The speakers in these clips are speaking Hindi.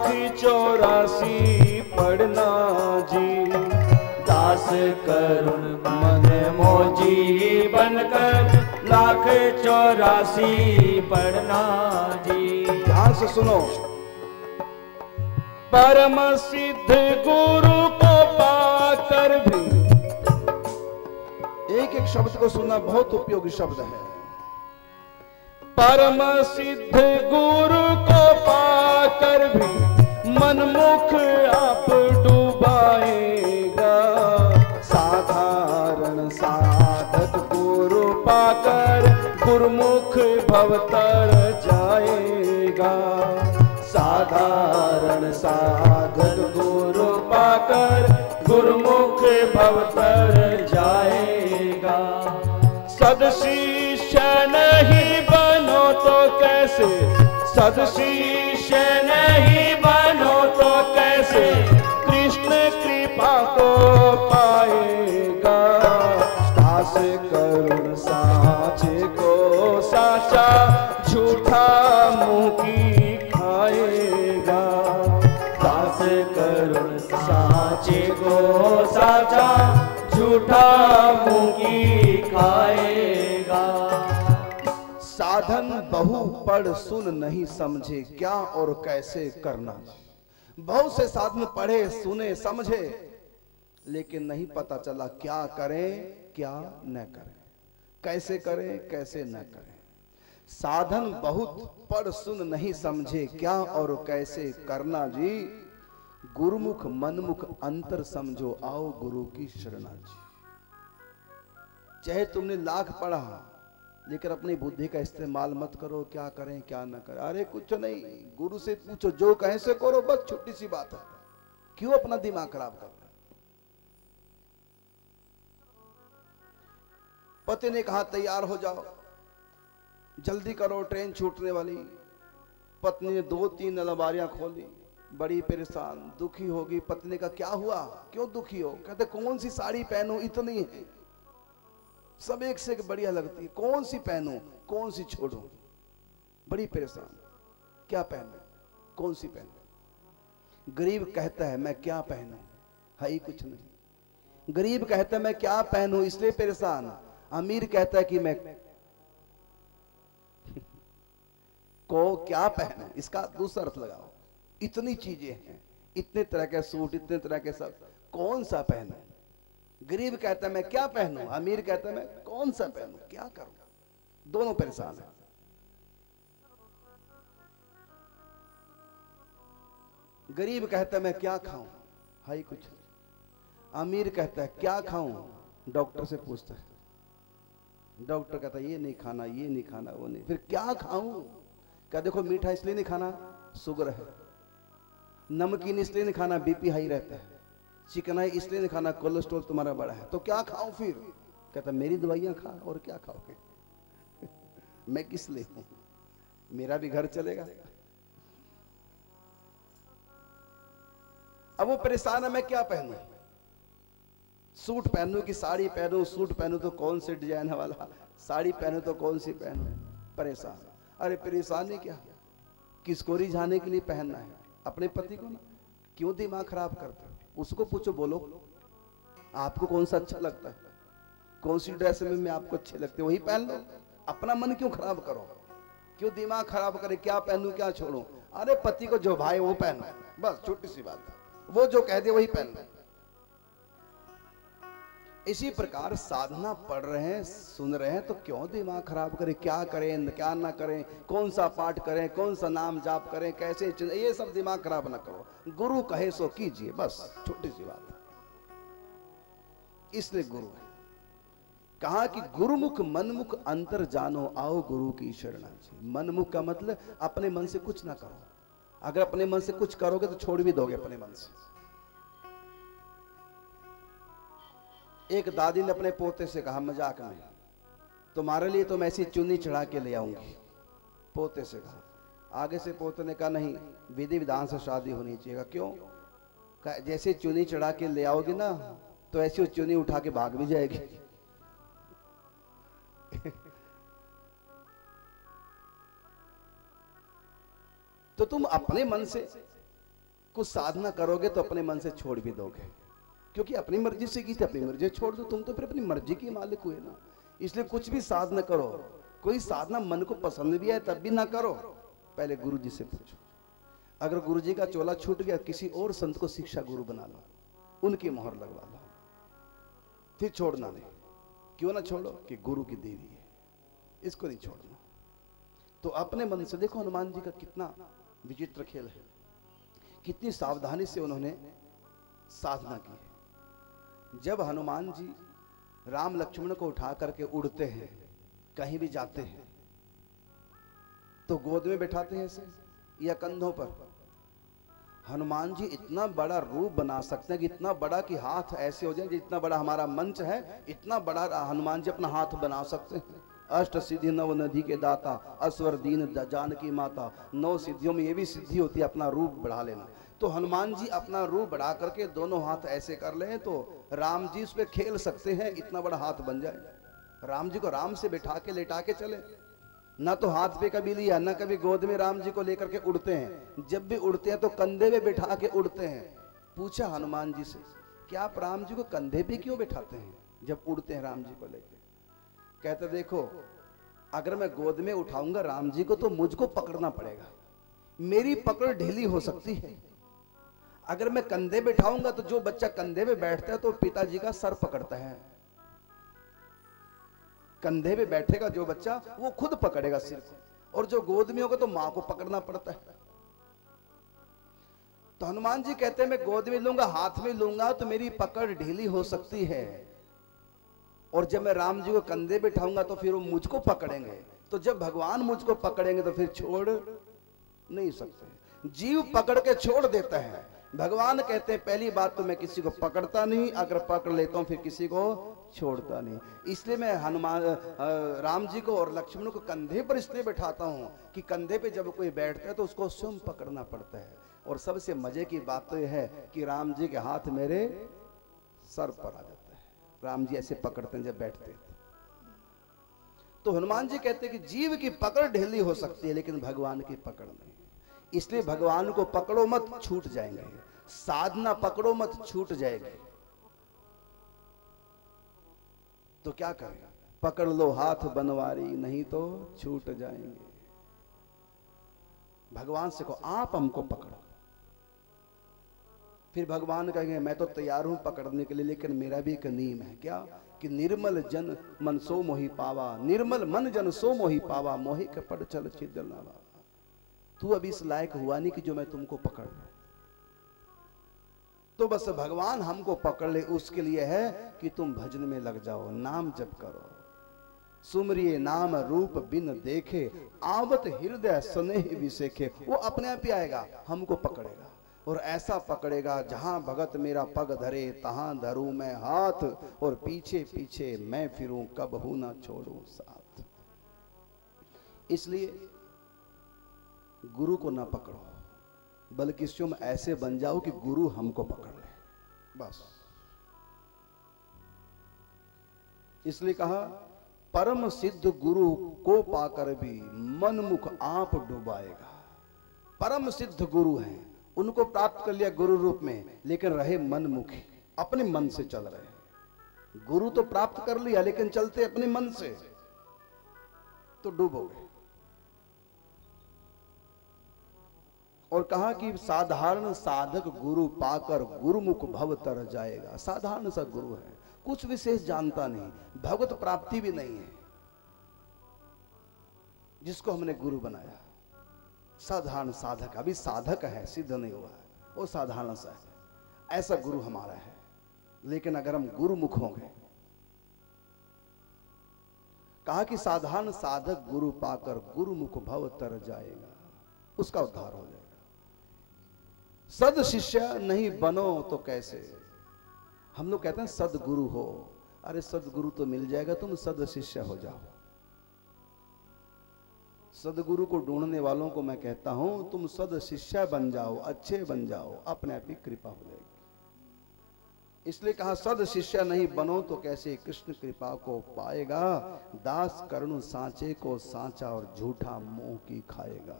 चौरासी पढ़ना जी, दास करुण मन मोजी बनकर 1,84 पढ़ना जी। ध्यान से सुनो, परम सिद्ध गुरु को पाकर भी, एक एक शब्द को सुनना बहुत उपयोगी शब्द है। परम सिद्ध गुरु को पाकर भी मनमुख आप डुबाएगा, साधारण साधक गुरु पाकर गुरुमुख भवतर जाएगा, साधारण साधक गुरु पाकर गुरुमुख भवतर जाएगा। सदशिष्य नहीं बनो तो कैसे, सदशिष्य नहीं बनो तो कैसे कृष्ण कृपा को पाएगा, दास करुण साचे को साचा झूठा मुंह की खाएगा, दास करुण साचे को साचा झूठा मुंह की खाएगा। साधन बहु पढ़ सुन नहीं समझे, क्या और कैसे करना। बहुत से साधन पढ़े सुने समझे, लेकिन नहीं पता चला क्या करें क्या न करें, कैसे करें कैसे न करें। साधन बहुत पढ़ सुन नहीं समझे, क्या और कैसे करना जी। गुरुमुख मनमुख अंतर समझो, आओ गुरु की शरणा जी। चाहे तुमने लाख पढ़ा, लेकिन अपनी बुद्धि का इस्तेमाल मत करो, क्या करें क्या ना करें। अरे कुछ नहीं, गुरु से पूछो, जो कहें से करो, बस छोटी सी बात है। क्यों अपना दिमाग खराब कर रहे? पति ने कहा तैयार हो जाओ, जल्दी करो ट्रेन छूटने वाली। पत्नी ने 2-3 अलमारियां खोली, बड़ी परेशान दुखी होगी। पत्नी का क्या हुआ, क्यों दुखी हो? कहते कौन सी साड़ी पहनूं, इतनी है, सब एक से एक बढ़िया लगती है, कौन सी पहनूं कौन सी छोड़ूं, बड़ी परेशान, क्या पहनूं कौन सी पहनूं। गरीब कहता है मैं क्या पहनूं, है ही कुछ नहीं। गरीब कहता है मैं क्या पहनूं, इसलिए परेशान। अमीर कहता है कि मैं को क्या पहने, इसका दूसरा अर्थ लगाओ। इतनी चीजें हैं, इतने तरह के सूट, इतने तरह के सब, कौन सा पहनूं। गरीब कहता है मैं क्या पहनूं, अमीर कहता है मैं कौन सा पहनूं, क्या करूं। दोनों परेशान हैं। गरीब कहता है मैं क्या खाऊं, है ही कुछ। अमीर कहता है क्या खाऊं, डॉक्टर से पूछता है। डॉक्टर कहता है ये नहीं खाना, ये नहीं खाना, वो नहीं। फिर क्या खाऊं? क्या देखो मीठा इसलिए नहीं खाना, शुगर है। नमकीन इसलिए नहीं खाना, बीपी हाई रहता है। चिकनाई इसलिए नहीं खाना, कोलेस्ट्रॉल तुम्हारा बड़ा है। तो क्या खाऊं फिर? कहता मेरी दवाइयां खा, और क्या खाओगे। मैं किस लिए हूं, मेरा भी घर चलेगा। अब वो परेशान है मैं क्या पहनूं, सूट पहनूं कि साड़ी पहनूं, सूट पहनूं तो कौन से डिजाइन वाला, साड़ी पहनूं तो कौन सी पहनूं, परेशान। अरे परेशानी क्या, किसको रिझाने के लिए पहनना है, अपने पति को ना। क्यों दिमाग खराब करते हो, उसको पूछो, बोलो आपको कौन सा अच्छा लगता है, कौन सी ड्रेस में आपको अच्छे लगते हैं, वही पहन लो। अपना मन क्यों खराब करो, क्यों दिमाग खराब करे, क्या पहनूं क्या छोड़ूं। अरे पति को जो भाई वो पहनो, बस छोटी सी बात है, वो जो कह दे वही पहनना। इसी प्रकार साधना पढ़ रहे हैं सुन रहे हैं तो क्यों दिमाग खराब करें, क्या करें क्या ना करें, कौन सा पाठ करें, कौन सा नाम जाप करें, कैसे, ये सब दिमाग खराब ना करो। गुरु कहे सो कीजिए, बस छोटी सी बात है। इसलिए गुरु है। कहा कि गुरुमुख मनमुख अंतर जानो, आओ गुरु की शरणा जी। मनमुख का मतलब अपने मन से कुछ ना करो। अगर अपने मन से कुछ करोगे तो छोड़ भी दोगे अपने मन से। एक दादी ने अपने पोते से कहा मजाक में, तुम्हारे लिए तो मैं ऐसी चुन्नी चढ़ा के ले आऊंगी। पोते से कहा। आगे से पोते ने कहा नहीं, विधि विधान से शादी होनी चाहिए। क्यों? जैसे चुन्नी चढ़ा के ले आओगी ना तो ऐसी चुन्नी उठा के भाग भी जाएगी। तो तुम अपने मन से कुछ साधना करोगे तो अपने मन से छोड़ भी दोगे, क्योंकि अपनी मर्जी से की थी, अपनी मर्जी से छोड़ दो। तुम तो फिर अपनी मर्जी के मालिक हुए ना। इसलिए कुछ भी साधना करो, कोई साधना मन को पसंद भी है तब भी ना करो, पहले गुरु जी से पूछो। अगर गुरु जी का चोला छूट गया, किसी और संत को शिक्षा गुरु बना लो, उनकी मोहर लगवा लो, फिर छोड़ना नहीं। क्यों ना छोड़ो कि गुरु की देवी है, इसको नहीं छोड़ना। तो अपने मन से देखो हनुमान जी का कितना विचित्र खेल है, कितनी सावधानी से उन्होंने साधना की है। जब हनुमान जी राम लक्ष्मण को उठा करके उड़ते हैं, कहीं भी जाते हैं, तो गोद में बैठाते हैं ऐसे या कंधों पर। हनुमान जी इतना बड़ा रूप बना सकते हैं कि इतना बड़ा कि हाथ ऐसे हो जाए, जितना बड़ा हमारा मंच है इतना बड़ा हनुमान जी अपना हाथ बना सकते हैं। अष्ट सिद्धि नव निधि के दाता, असवर दीन जानकी माता। 9 सिद्धियों में ये भी सिद्धि होती है अपना रूप बढ़ा लेना। तो हनुमान जी अपना रूप बढ़ा करके दोनों हाथ ऐसे कर लें तो राम जी उस पर खेल सकते हैं, इतना बड़ा हाथ बन जाए। राम जी को राम से बैठा के लेटा के चले, ना तो हाथ पे कभी लिया, ना कभी गोद में राम जी को लेकर के उड़ते हैं। जब भी उड़ते हैं तो कंधे पे बैठा के उड़ते हैं। पूछा हनुमान जी से, क्या आप राम जी को कंधे पे क्यों बैठाते हैं जब उड़ते हैं राम जी को लेकर? कहते देखो, अगर मैं गोद में उठाऊंगा राम जी को तो मुझको पकड़ना पड़ेगा, मेरी पकड़ ढीली हो सकती है। अगर मैं कंधे बैठाऊंगा तो जो बच्चा कंधे पे बैठता है तो पिताजी का सर पकड़ता है, कंधे पे बैठेगा जो बच्चा वो खुद पकड़ेगा सिर को, और जो गोद में होगा तो मां को पकड़ना पड़ता है। तो हनुमान जी कहते हैं मैं गोद में लूंगा, हाथ में लूंगा तो मेरी पकड़ ढीली हो सकती है, और जब मैं राम जी को कंधे बैठाऊंगा तो फिर वो मुझको पकड़ेंगे। तो जब भगवान मुझको पकड़ेंगे तो फिर छोड़ नहीं सकते। जीव पकड़ के छोड़ देता है, भगवान कहते हैं पहली बात तो मैं किसी को पकड़ता नहीं, अगर पकड़ लेता हूं फिर किसी को छोड़ता नहीं। इसलिए मैं हनुमान राम जी को और लक्ष्मण को कंधे पर इसलिए बैठाता हूं कि कंधे पे जब कोई बैठता है तो उसको स्वयं पकड़ना पड़ता है। और सबसे मजे की बात तो यह है कि राम जी के हाथ मेरे सर पर आ जाता है, राम जी ऐसे पकड़ते हैं जब बैठते हैं। तो हनुमान जी कहते हैं कि जीव की पकड़ ढीली हो सकती है लेकिन भगवान की पकड़ नहीं। इसलिए भगवान को पकड़ो मत, छूट जाएंगे। साधना पकड़ो मत, छूट जाएगी। तो क्या करें? पकड़ लो हाथ बनवारी, नहीं तो छूट जाएंगे। भगवान से कहो आप हमको पकड़ो, फिर भगवान कहेंगे मैं तो तैयार हूं पकड़ने के लिए, लेकिन मेरा भी एक नियम है। क्या? कि निर्मल जन मन सो मोहि पावा, निर्मल मन जन सो मोहि पावा, मोहि के पड़ चल छिदल नावा। तू अभी इस लायक हुआ नहीं कि जो मैं तुमको पकड़ लूं, तो बस भगवान हमको पकड़ ले उसके लिए है कि तुम भजन में लग जाओ, नाम जप करो। सुमरिए नाम रूप बिन देखे, आवत हृदय स्नेह विसेखे। वो अपने आप ही आएगा, हमको पकड़ेगा, और ऐसा पकड़ेगा जहां भगत मेरा पग धरे तहां धरूं मैं हाथ, और पीछे पीछे मैं फिरूं कबहू ना छोड़ूं साथ। इसलिए गुरु को ना पकड़ो, बल्कि स्वयं ऐसे बन जाओ कि गुरु हमको पकड़ ले, बस। इसलिए कहा परम सिद्ध गुरु को पाकर भी मनमुख आप डुबाएगा। परम सिद्ध गुरु हैं, उनको प्राप्त कर लिया गुरु रूप में, लेकिन रहे मनमुखी, अपने मन से चल रहे। गुरु तो प्राप्त कर लिया लेकिन चलते अपने मन से, तो डूबोगे। और कहा कि साधारण साधक गुरु पाकर गुरुमुख भव तर जाएगा। साधारण सा गुरु है, कुछ विशेष जानता नहीं, भगवत प्राप्ति भी नहीं है, जिसको हमने गुरु बनाया साधारण साधक, अभी साधक है, सिद्ध नहीं हुआ है, वो साधारण सा है, ऐसा गुरु हमारा है। लेकिन अगर हम गुरुमुख होंगे, कहा कि साधारण साधक गुरु पाकर गुरुमुख भव तर जाएगा, उसका उद्धार हो जाएगा। सद शिष्य नहीं बनो तो कैसे? हम लोग कहते हैं सदगुरु हो, अरे सदगुरु तो मिल जाएगा, तुम सद शिष्य हो जाओ। सदगुरु को ढूंढने वालों को मैं कहता हूं तुम सद शिष्य बन जाओ, अच्छे बन जाओ, अपने आप ही कृपा हो जाएगी। इसलिए कहा सद शिष्य नहीं बनो तो कैसे कृष्ण कृपा को पाएगा। दास करुण सांचे को सांचा और झूठा मोह की खाएगा।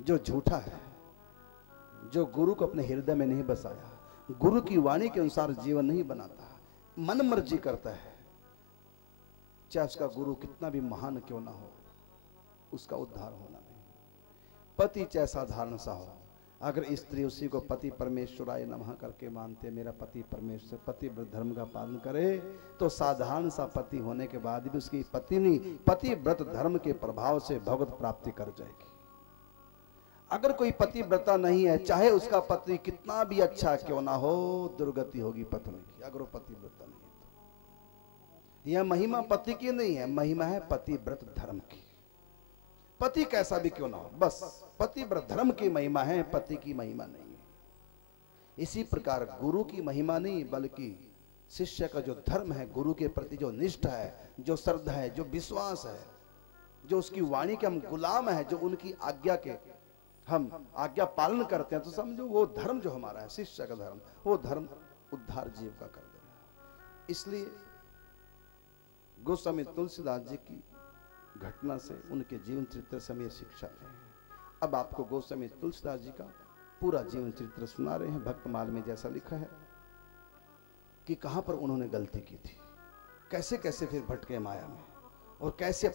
जो झूठा है, जो गुरु को अपने हृदय में नहीं बसाया, गुरु की वाणी के अनुसार जीवन नहीं बनाता, मन मर्जी करता है, चाहे उसका गुरु कितना भी महान क्यों ना हो, उसका उद्धार होना नहीं। पति चाहे साधारण सा हो, अगर स्त्री उसी को पति परमेश्वराय नमः करके मानते, मेरा पति परमेश्वर, पति व्रत धर्म का पालन करे, तो साधारण सा पति होने के बाद भी उसकी पत्नी पति व्रत धर्म के प्रभाव से भगवत प्राप्ति कर जाएगी। अगर कोई पति व्रता नहीं है, चाहे उसका पति कितना भी अच्छा क्यों ना हो, दुर्गति होगी पत्नी की, अगर वो पति व्रता नहीं है तो। यह महिमा पति की नहीं है, महिमा है पति व्रत धर्म की। पति कैसा भी क्यों ना हो, बस पति व्रत धर्म की महिमा है, पति की महिमा नहीं है। इसी प्रकार गुरु की महिमा नहीं, बल्कि शिष्य का जो धर्म है, गुरु के प्रति जो निष्ठा है, जो श्रद्धा है, जो विश्वास है, जो उसकी वाणी के हम गुलाम है, जो उनकी आज्ञा के हम आज्ञा पालन करते हैं, तो समझो वो धर्म जो हमारा है, शिष्य का धर्म, वो धर्म उद्धार जीव का कर देगा। इसलिए गोस्वामी तुलसीदास जी की घटना से, उनके जीवन चरित्र से हम ये शिक्षा ले हैं। अब आपको गोस्वामी तुलसीदास जी का पूरा जीवन चरित्र सुना रहे हैं। भक्तमाल में जैसा लिखा है कि कहां पर उन्होंने गलती की थी, कैसे कैसे फिर भटके माया में, और कैसे